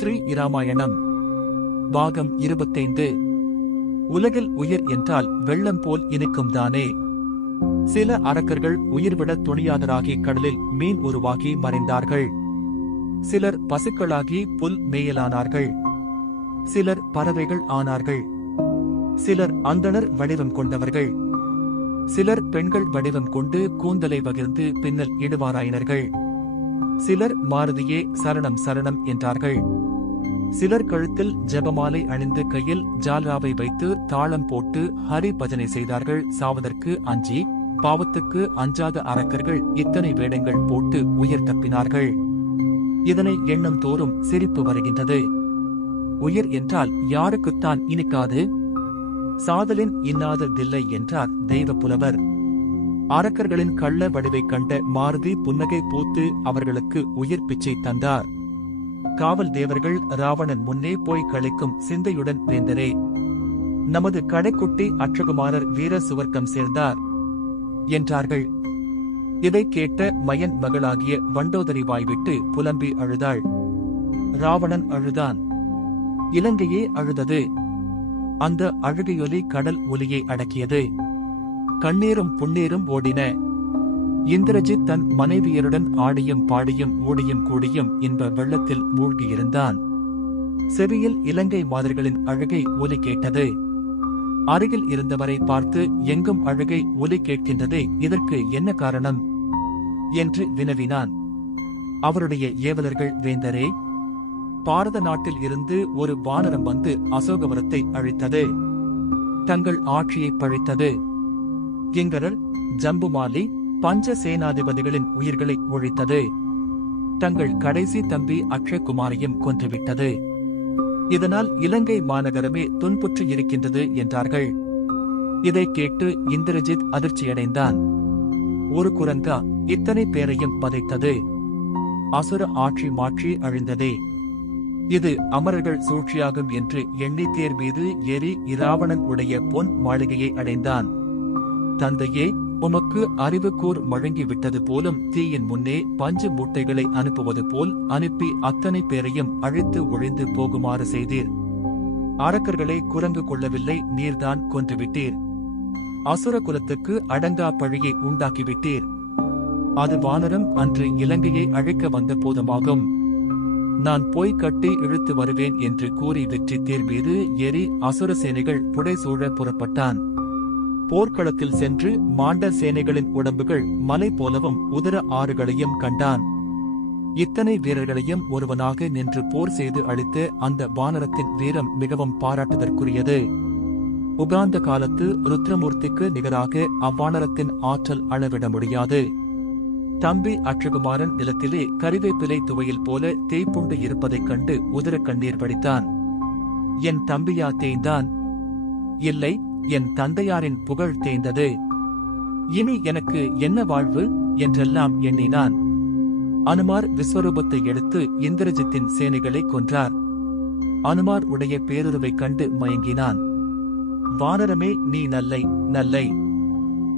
ஸ்ரீ இராமாயணம் பாகம் 25. உலகில் உயிர் என்றால் வெள்ளம் போல் இனிக்கும் தானே. சில அரக்கர்கள் உயிர்விட துணியாதராகி கடலில் மீன் உருவாகி மறைந்தார்கள். சிலர் பசுக்களாகி புல் மேயலானார்கள். சிலர் பறவைகள் ஆனார்கள். சிலர் அந்தணர் வடிவம் கொண்டவர்கள். சிலர் பெண்கள் வடிவம் கொண்டு கூந்தலை பகிர்ந்து பின்னல் இடுவாராயினர்கள். சிலர் மாருதியே சரணம் சரணம் என்றார்கள். சிலர் கழுத்தில் ஜெபமாலை அணிந்து கையில் ஜால்ராவை வைத்து தாளம் போட்டு ஹரி பஜனை செய்தார்கள். சாவதற்கு அஞ்சி பாவத்துக்கு அஞ்சாத அரக்கர்கள் இத்தனை வேடங்கள் போட்டு உயிர் தப்பினார்கள். இதனை எண்ணம் தோறும் சிரிப்பு வருகின்றது. உயிர் என்றால் யாருக்குத்தான் இனிக்காது? சாதலின் இன்னாததில்லை என்றார் தெய்வ புலவர். அரக்கர்களின் கள்ள வடிவைக் கண்ட மாருதி புன்னகை பூத்து அவர்களுக்கு உயிர் பிச்சை தந்தார். காவல் தேவர்கள் ராவணன் முன்னே போய் கழிக்கும் சிந்தையுடன் வேந்தரே, நமது கடைக்குட்டி அற்றகுமாரர் வீர சுவர்க்கம் சேர்ந்தார் என்றார்கள். இதைக் கேட்ட மயன் மகளாகிய வண்டோதரி வாய்விட்டு புலம்பி அழுதாள். ராவணன் அழுதான். இலங்கையே அழுதது. அந்த அழுகையொலி கடல் ஒலியை அடக்கியது. கண்ணீரும் புண்ணீரும் ஓடின. இந்திரஜித் தன் மனைவியருடன் ஆடியும் பாடியும் ஓடியும் கூடியும் இன்ப வெள்ளத்தில் மூழ்கியிருந்தான். செவியில் இலங்கை மாதர்களின் அழுகை ஒலி கேட்டது. அருகில் இருந்தவரை பார்த்து எங்கும் அழுகை ஒலி கேட்கின்றதே, இதற்கு என்ன காரணம் என்று வினவினான். அவருடைய ஏவலர்கள், வேந்தரே, பாரத நாட்டில் இருந்து ஒரு வானரம் வந்து அசோகவரத்தை அழித்தது. தங்கள் ஆட்சியை பழித்தது. கிங்கரர், ஜம்புமாலி, பஞ்ச சேனாதிபதிகளின் உயிர்களை ஒழித்தது. தங்கள் கடைசி தம்பி அக்ஷயகுமாரையும் கொன்றுவிட்டது. இதனால் இலங்கை மாநகரமே துன்புற்று இருக்கின்றது என்றார்கள். இதை கேட்டு இந்திரஜித் அதிர்ச்சியடைந்தான். ஒரு குரங்கா இத்தனை பேரையும் பதைத்தது? அசுர ஆட்சி மாற்றி அழிந்ததே. இது அமரர்கள் சூழ்ச்சியாகும் என்று எண்ணி தேர் மீது ஏறி இராவணன் உடைய பொன் மாளிகையை அடைந்தான். தந்தையே, உமக்கு அறிவு கூர் மழுங்கிவிட்டது போலும் தீயின் முன்னே பஞ்சு மூட்டைகளை அனுப்புவது போல் அனுப்பி அத்தனை பேரையும் அழித்து ஒழிந்து போகுமாறு செய்தீர். அரக்கர்களை குரங்கு கொள்ளவில்லை, நீர்தான் கொன்றுவிட்டீர். அசுர குலத்துக்கு அடங்கா பழியை உண்டாக்கிவிட்டீர். அது வானரம் அன்று இலங்கையை அழிக்க வந்த போதுமாகும். நான் போய் கட்டி இழுத்து வருவேன் என்று கூறி வெற்றி தேர் மீது ஏறி அசுர சேனைகள் புடைசூழ புறப்பட்டான். போர்க்களத்தில் சென்று மாண்ட சேனைகளின் உடம்புகள் மலை போலவும் உதர ஆறுகளையும் கண்டான். இத்தனை வீரர்களையும் ஒருவனாக நின்று போர் செய்து அழித்த அந்த வானரத்தின் வீரம் மிகவும் பாராட்டுதற்குரியது. உகாந்த காலத்து ருத்ரமூர்த்திக்கு நிகராக அவ்வானரத்தின் ஆற்றல் அளவிட முடியாது. தம்பி அக்ஷகுமாரன் நிலத்திலே கறிவேப்பிலை துவையில் போல தேய்ப்புண்டு இருப்பதைக் கண்டு உதர கண்ணீர் வடித்தான். என் தம்பியா தேய்ந்தான்? இல்லை, என் தந்தையாரின் புகழ் தேய்ந்தது. இனி எனக்கு என்ன வாழ்வு என்றெல்லாம் எண்ணினான். அனுமார் விஸ்வரூபத்தை எடுத்து இந்திரஜித்தின் சேனைகளை கொன்றார். அனுமார் உடைய பேருருவைக் கண்டு மயங்கினான். வானரமே, நீ நல்லை நல்லை,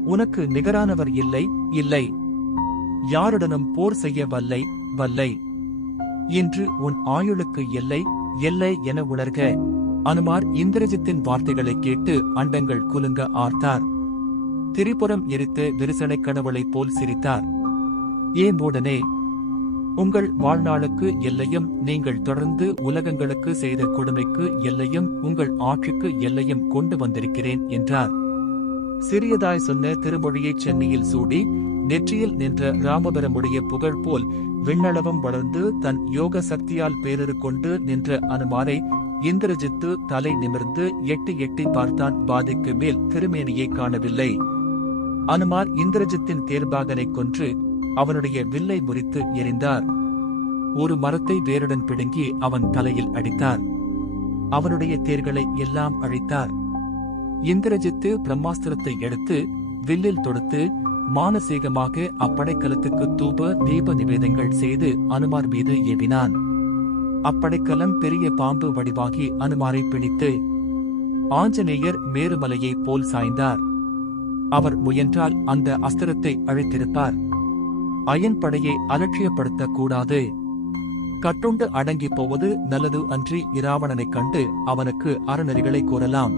உனக்கு நிகரானவர் இல்லை இல்லை, யாருடனும் போர் செய்ய வல்லை வல்லை, இன்று உன் ஆயுளுக்கு எல்லை எல்லை என உணர்க. அனுமார் இந்திரஜித்தின் வார்த்தைகளை கேட்டு அண்டங்கள் குலுங்க ஆர்த்தார். திரிபுரம் எரித்த விரிசனை கனவுளைப் போல் சிரித்தார். ஏ மூடனே, உங்கள் வாழ்நாளுக்கு எல்லையும் நீங்கள் தொடர்ந்து உலகங்களுக்கு செய்த கொடுமைக்கு எல்லையும் உங்கள் ஆட்சிக்கு எல்லையும் கொண்டு வந்திருக்கிறேன் என்றார். சிறியதாய் சொன்ன திருமொழியைச் சென்னியில் சூடி நெற்றியில் நின்ற ராமபரமுடைய புகழ் போல் விண்ணளவும் வளர்ந்து தன் யோக சக்தியால் பேரறு கொண்டு நின்ற அனுமாரை இந்திரஜித்து தலை நிமிர்ந்து எட்டி எட்டி பார்த்தான். பாதைக்கு மேல் திருமேனியை காணவில்லை. அனுமார் இந்திரஜித்தின் தேர்பாகனை கொன்று அவனுடைய வில்லை முறித்து எறிந்தார். ஒரு மரத்தை வேருடன் பிடுங்கி அவன் தலையில் அடித்தார். அவனுடைய தேர்களை எல்லாம் அழித்தார். இந்திரஜித்து பிரம்மாஸ்திரத்தை எடுத்து வில்லில் தொடுத்து மானசீகமாக அப்படைக்கலத்துக்கு தூப தீப நிவேதங்கள் செய்து அனுமார் மீது ஏவினான். அப்படைக்கலம் பெரிய பாம்பு வடிவாகி அனுமாரை பிடித்து ஆஞ்சநேயர் மேருமலையைப் போல் சாய்ந்தார். அவர் முயன்றால் அந்த அஸ்திரத்தை அழித்திருப்பார். அயன் படையை அலட்சியப்படுத்தக் கூடாது. கட்டுண்டு அடங்கி போவது நல்லது அன்றி இராவணனைக் கண்டு அவனுக்கு அறநெறிகளை கூறலாம்.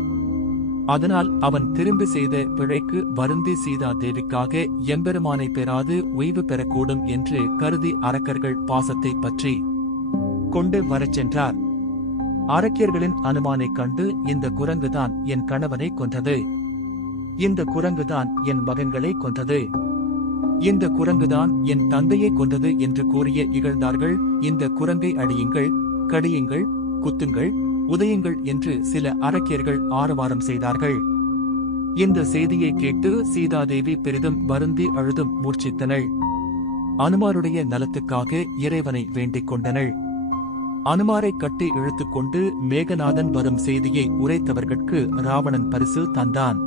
அதனால் அவன் திரும்பி செய்த பிழைக்கு வருந்தி சீதா தேவிக்காக எம்பெருமானை பெறாது ஓய்வு பெறக்கூடும் என்று கருதி அரக்கர்கள் பாசத்தை பற்றி கொண்டு வரச் சென்றார். அரக்கியர்களின் அனுமானைக் கண்டு இந்த குரங்குதான் என் கணவனை கொன்றது, இந்த குரங்குதான் என் மகன்களை கொன்றது, இந்த குரங்குதான் என் தந்தையை கொன்றது என்று கூறிய இகழ்ந்தார்கள். இந்த குரங்கை அடியுங்கள், கடியுங்கள், குத்துங்கள், உதயுங்கள் என்று சில அரக்கியர்கள் ஆரவாரம் செய்தார்கள். இந்த செய்தியை கேட்டு சீதாதேவி பெரிதும் வருந்தி அழுதும் மூர்ச்சித்தனள். அனுமாருடைய நலத்துக்காக இறைவனை வேண்டிக் கொண்டனள். அனுமாரை கட்டி இழுத்துக்கொண்டு மேகநாதன் வரும் செய்தியை உரைத்தவர்கட்கு ராவணன் பரிசு தந்தான்.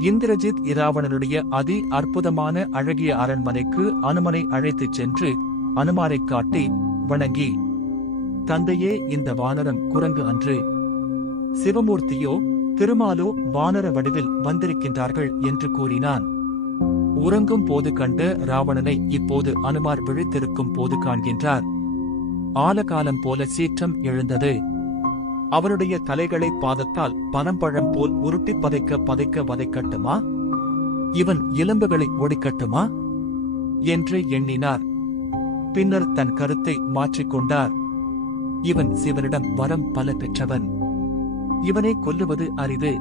இந்திரஜித் இராவணனுடைய அதி அற்புதமான அழகிய அரண்மனைக்கு அனுமனை அழைத்துச் சென்று அனுமாரைக் காட்டி வணங்கி, தந்தையே, இந்த வானரம் குரங்கு அன்று, சிவமூர்த்தியோ திருமாலோ வானர வடிவில் வந்திருக்கின்றார்கள் என்று கூறினான். உறங்கும் போது கண்ட ராவணனை இப்போது அனுமார் விழித்திருக்கும் போது காண்கின்றார். ஆலகாலம் போல சீற்றம் எழுந்தது. அவருடைய தலைகளை பாதத்தால் பனம்பழம் போல் உருட்டி பதைக்க பதைக்க வதைக்கட்டுமா, இவன் எலும்புகளை ஒடிக்கட்டுமா என்று எண்ணினார். பின்னர் தன் கருத்தை மாற்றிக்கொண்டார். இவன் சிவனிடம் வரம் பல பெற்றவன், இவனை கொல்லுவது அரிது,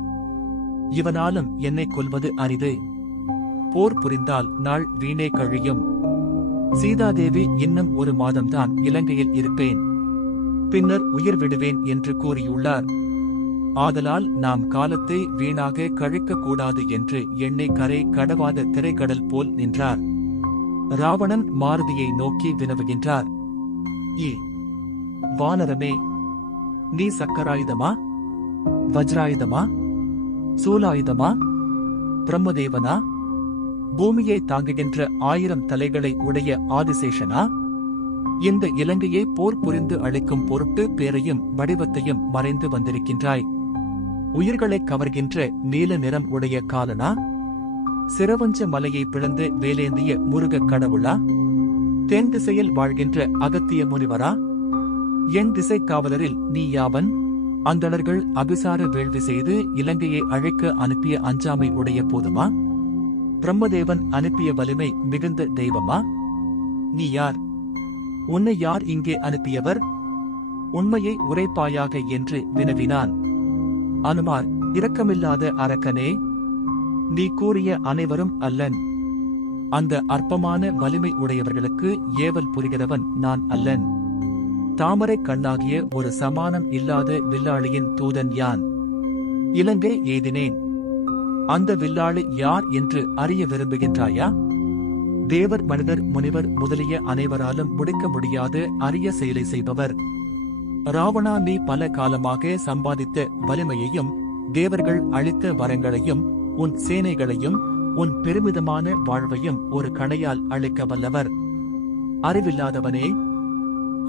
இவனாலும் என்னை கொல்வது அரிது. போர் புரிந்தால் நாள் வீணே கழியும். சீதாதேவி இன்னும் 1 மாதம்தான் இலங்கையில் இருப்பேன், பின்னர் உயிர் விடுவேன் என்று கூறியுள்ளார். ஆதலால் நாம் காலத்தை வீணாக கழிக்கக்கூடாது என்று எண்ணெய் கரை கடவாத திரைக்கடல் போல் நின்றார். ராவணன் மாருதியை நோக்கி வினவுகின்றார். வானரமே, நீ சக்கராயுதமா, வஜ்ராயுதமா, சூலாயுதமா, பிரம்மதேவனா, பூமியை தாங்குகின்ற 1000 தலைகளை உடைய ஆதிசேஷனா, இந்த இலங்கையை போர் புரிந்து அளிக்கும் பொருட்டு பேரையும் வடிவத்தையும் மறைந்து வந்திருக்கின்றாய். உயிர்களைக் கவர்கின்ற நீல நிறம் உடைய காலனா, சிரவஞ்ச மலையை பிளந்து வேலேந்திய முருகக் கடவுளா, தென் திசையில் வாழ்கின்ற அகத்திய முனிவரா, என் திசை காவலரில் நீ யாவன்? அந்தணர்கள் அபிசார வேள்வி செய்து இலங்கையை அழைக்க அனுப்பிய அஞ்சாமை உடைய போதுமா? பிரம்மதேவன் அனுப்பிய வலிமை மிகுந்த தெய்வமா? நீ யார்? உன்னை யார் இங்கே அனுப்பியவர்? உண்மையை உரைப்பாயாக என்று வினவினான். அனுமார், இரக்கமில்லாத அரக்கனே, நீ கூறிய அனைவரும் அல்லன். அந்த அற்பமான வலிமை உடையவர்களுக்கு ஏவல் புரிகிறவன் நான் அல்லன். தாமரை கண்ணாகிய ஒரு சமானம் இல்லாத வில்லாளியின் தூதன் யான். இலங்கை எய்தினேன். அந்த வில்லாளி யார் என்று அறிய விரும்புகின்றாயா? தேவர், மனிதர், முனிவர் முதலிய அனைவராலும் முடிக்க முடியாத அரிய செயலை செய்பவர் ராவணா, நீ பல காலமாக சம்பாதித்த வலிமையையும் தேவர்கள் அளித்த வரங்களையும் உன் சேனைகளையும் உன் பெருமிதமான வாழ்வையும் ஒரு கணையால் அழிக்க வல்லவர். அறிவில்லாதவனே,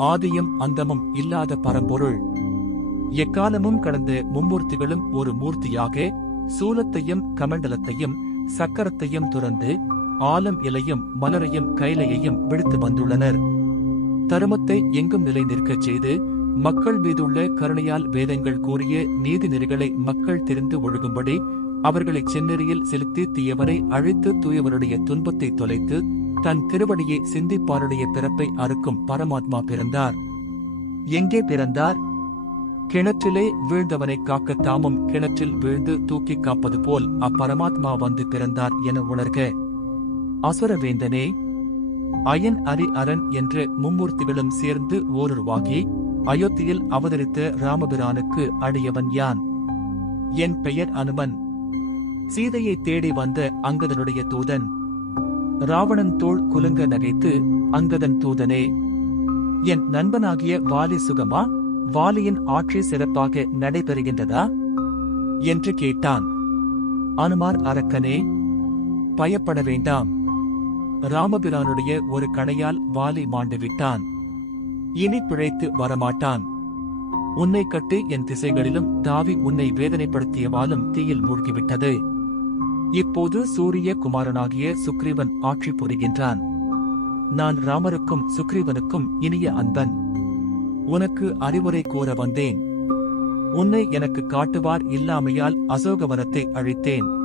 ஆதியும் அந்தமும் இல்லாத பரம்பொருள், எக்காலமும் கடந்த மும்மூர்த்திகளும் ஒரு மூர்த்தியாக சூலத்தையும் கமண்டலத்தையும் சக்கரத்தையும் துறந்து ஆலம் இலையும் மலரையும் கைலையையும் விடுத்து வந்துள்ளனர். தருமத்தை எங்கும் நிலை நிற்கச் செய்து மக்கள் மீதுள்ள கருணையால் வேதங்கள் கூறிய நீதி நெறிகளை மக்கள் தெரிந்து ஒழுகும்படி அவர்களை செந்நெறியில் செலுத்தி தீயவரை அழித்து தூயவருடைய துன்பத்தை தொலைத்து தன் திருவடியை சிந்திப்பாருடைய பிறப்பை அறுக்கும் பரமாத்மா பிறந்தார். எங்கே பிறந்தார்? கிணற்றிலே வீழ்ந்தவனை காக்க தாமும் கிணற்றில் வீழ்ந்து தூக்கி காப்பது போல் அப்பரமாத்மா வந்து பிறந்தார் என உணர்க. அசுரவேந்தனே, அயன் அரி அரண் என்ற மும்மூர்த்திகளும் சேர்ந்து ஓருருவாகி அயோத்தியில் அவதரித்த ராமபிரானுக்கு அடியவன் யான். என் பெயர் அனுமன். சீதையை தேடி வந்த அங்கதனுடைய தூதன். ராவணன் தோள் குலுங்க நகைத்து, அங்கதன் தூதனே, என் நண்பனாகிய வாலி சுகமா? வாலியின் ஆட்சி சிறப்பாக நடைபெறுகின்றதா என்று கேட்டான். அனுமார், அரக்கனே, பயப்பட வேண்டாம். ராமபிரானுடைய ஒரு கணையால் வாலி மாண்டுவிட்டான். இனி பிழைத்து வரமாட்டான். உன்னை கட்டு என் திசைகளிலும் தாவி உன்னை வேதனைப்படுத்தியவாலும் தீயில் மூழ்கிவிட்டது. இப்போது சூரிய குமாரனாகிய சுக்ரீவன் ஆட்சி புரிகின்றான். நான் ராமருக்கும் சுக்ரீவனுக்கும் இனிய அன்பன். உனக்கு அறிவுரை கூற வந்தேன். உன்னை எனக்கு காட்டுவார் இல்லாமையால் அசோகவனத்தை அழித்தேன்.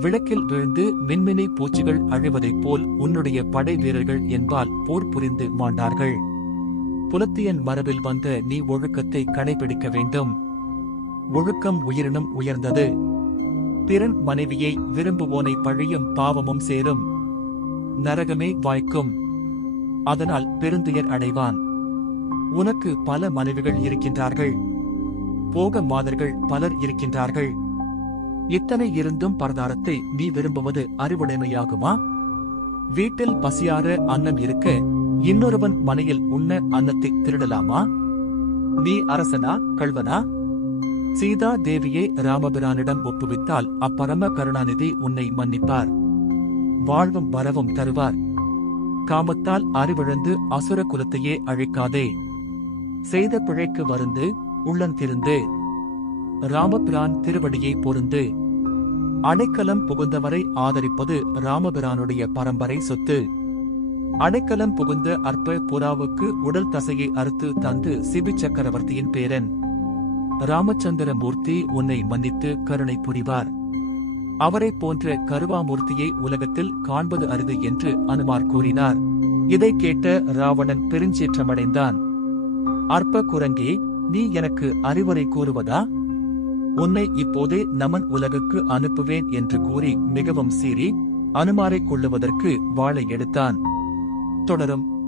விளக்கில் விழுந்து மின்மினி பூச்சிகள் அழிவதைப் போல் உன்னுடைய படை வீரர்கள் என்பால் போர் புரிந்து மாண்டார்கள். புலத்தியன் மரபில் வந்த நீ ஒழுக்கத்தை கடைபிடிக்க வேண்டும். ஒழுக்கம் உயிரினும் உயர்ந்தது. பிறன் மனைவியை விரும்புவோனை பழியும் பாவமும் சேரும். நரகமே வாய்க்கும். அதனால் பெருந்துயர் அடைவான். உனக்கு பல மனைவிகள் இருக்கின்றார்கள். போக மாதர்கள் பலர் இருக்கின்றார்கள். இத்தனை இருந்தும் பரதாரத்தை நீ விரும்புவது அறிவுடைமையாகுமா? வீட்டில் பசியார அன்னம் இருக்க இன்னொருவன் மனையில் உண்ண அன்னத்தை திருடலாமா? நீ அரசனா கள்வனா? சீதா தேவியை ராமபிரானிடம் ஒப்புவித்தால் அப்பரம கருணாநிதி உன்னை மன்னிப்பார். வாழ்வும் வரவும் தருவார். காமத்தால் அறிவிழந்து அசுர குலத்தையே அழிக்காதே. செய்த பிழைக்கு வருந்து உள்ளந்திருந்து. ராமபிரான் திருவடியை பொருந்து. அடைக்கலம் புகுந்தவரை ஆதரிப்பது ராமபிரானுடைய பரம்பரை சொத்து. அடைக்கலம் புகுந்த அற்ப புறாவுக்கு உடல் தசையை அறுத்து தந்து சிபி சக்கரவர்த்தியின் பேரன் ராமச்சந்திரமூர்த்தி உன்னை மன்னித்து கருணை புரிவார். அவரைப் போன்ற கருவாமூர்த்தியை உலகத்தில் காண்பது அரிது என்று அனுமார் கூறினார். இதைக் கேட்ட ராவணன் பெருஞ்சேற்றமடைந்தான். அற்ப குரங்கே, நீ எனக்கு அறிவுரை கூறுவதா? உன்னை இப்போதே நமன் உலகுக்கு அனுப்புவேன் என்று கூறி மிகவும் சீறி அனுமாரைக் கொள்ளுவதற்கு வாளை எடுத்தான். தொடரும்.